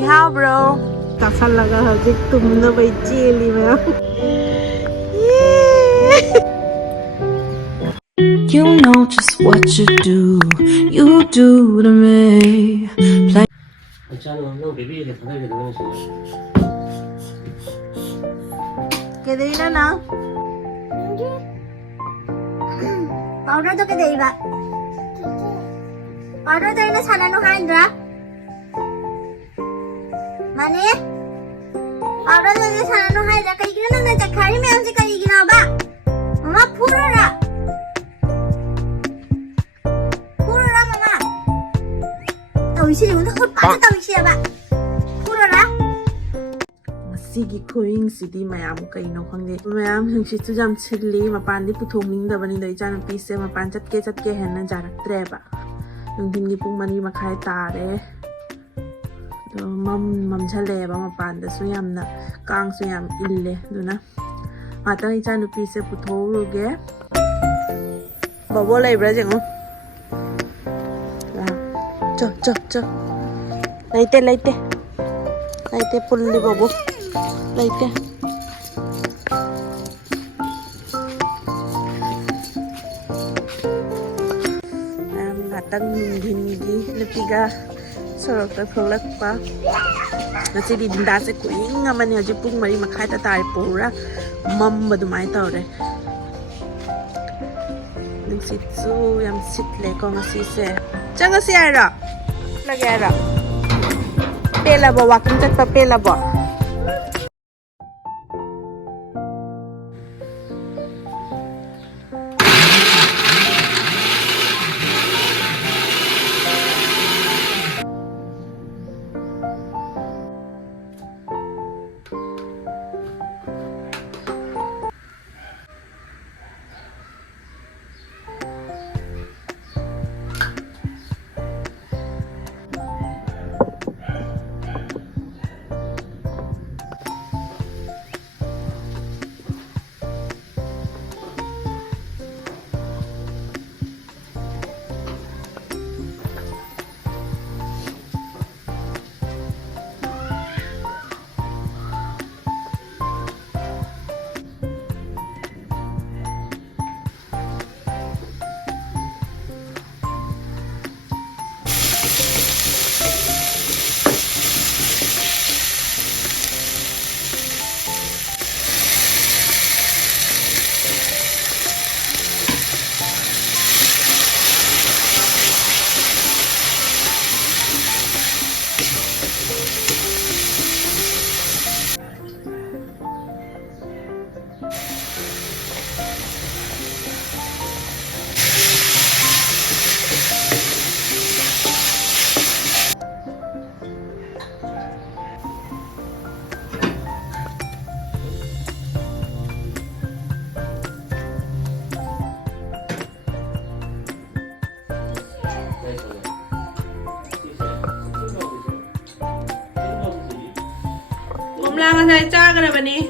니하오 bro. 따살라가 아직 tumna bay chili myam. You know just what you do to me. Play. ¿Qué de ir na? Powder to kede ba? Powder to ina sana no handra? Mani? Powder to ina sana no handra kay gina nang natakari myam si kay gina ba? Mama puro ra. Puro ra mama. Tawisi yung nakot pa sa tawisi ba? Puro ra. Sigi koing sidi myam kaino khangde myam hingsi chu jam chilli mapan di puthong ning da bani dai chan pi se mapan chatke hen na jarak tre ba nungdin gi pung mani makhai ta re do mam chale ba mapan da su yam na kang su yam ille du na mata i chan pi se putho ru ge bobo lai bra jeng cho laite pulli bobo laite ngatang hindi napiga sorok ta tholak pa nasi di dinda se kuing ngaman ya jipung mari makhai ta tai pura mam badumai tawre ning sitsu yam sitle ko ngasi se changa si ara lagera pela bo waking chat pa pela bo lang sa cha ka na ba ni?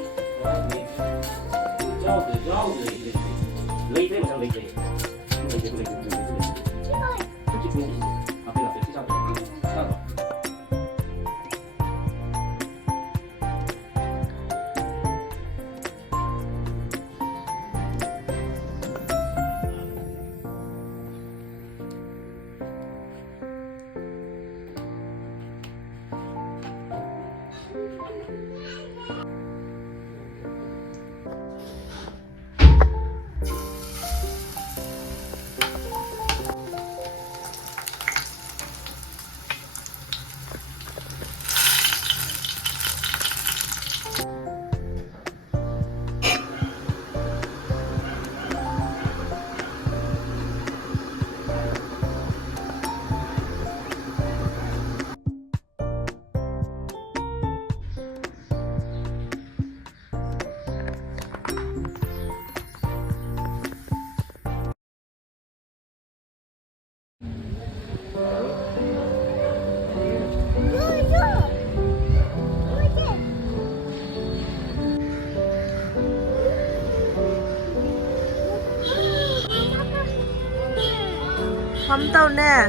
Không tao nè.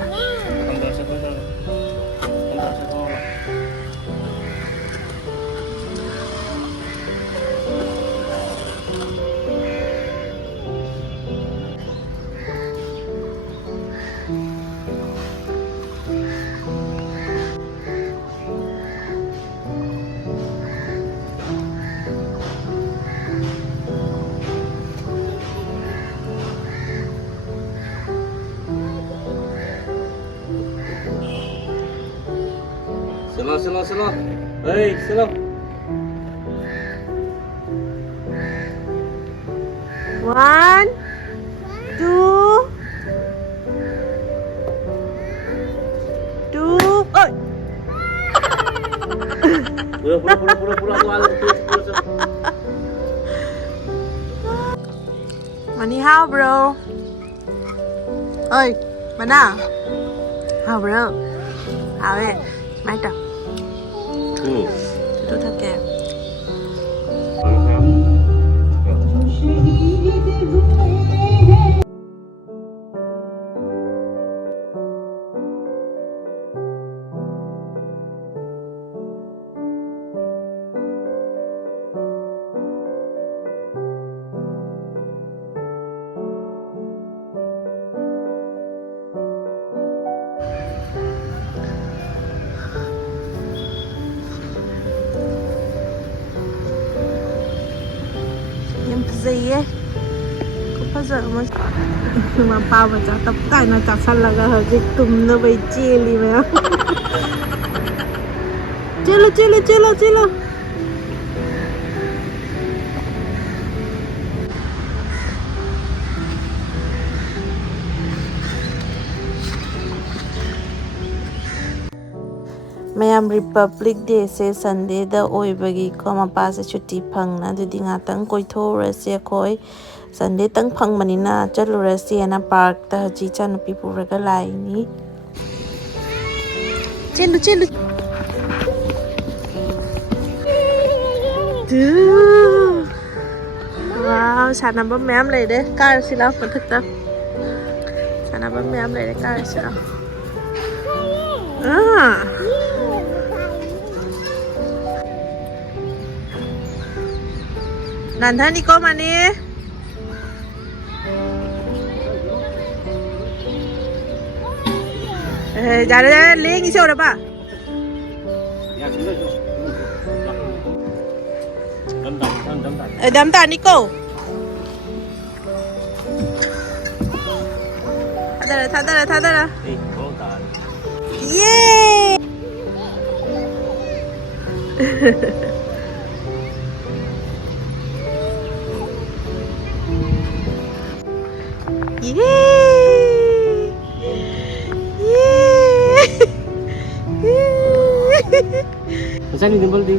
Slow. Hey, slow. 1 2 2 ơi Pura. Money how bro ơi mana how bro how ấy mai tập tôi thật kìa em gì ấy có bao giờ mà bao mà chả tập tại nó chả săn là cái gì tùm nó bị chia đi mà chia lo Myam Republic Day se Sunday da oi bagi ko mapa se chutti phang na du dinga tang koi tho ra se khoi Sunday tang phang manina chalu ra se na park ta ji chan pi pu ra ga lai ni chelu du wow sana ba myam lai de kar sila pa thak ta sana ba myam lai de kar sila Nanti ni kau mana? Jalan leh ngisi orang apa? Dam tak ni kau? Ada. Yeay! Macam ni jempol di.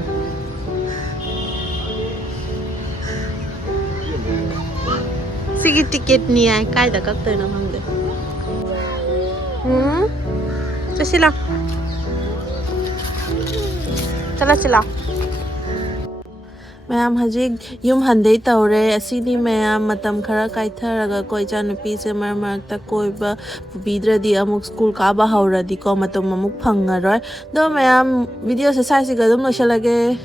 Sige ticket ni ay kaya dah kau tu nak hang deh. Sila. Chila. Myam hajik yum handai tawre asidi myam matam khara kaitharaga koi chanupi se mar ta koiba pubidra di amuk school ka ba haura di ko matam amuk phangaroi do myam video se sai siga dum lo shalage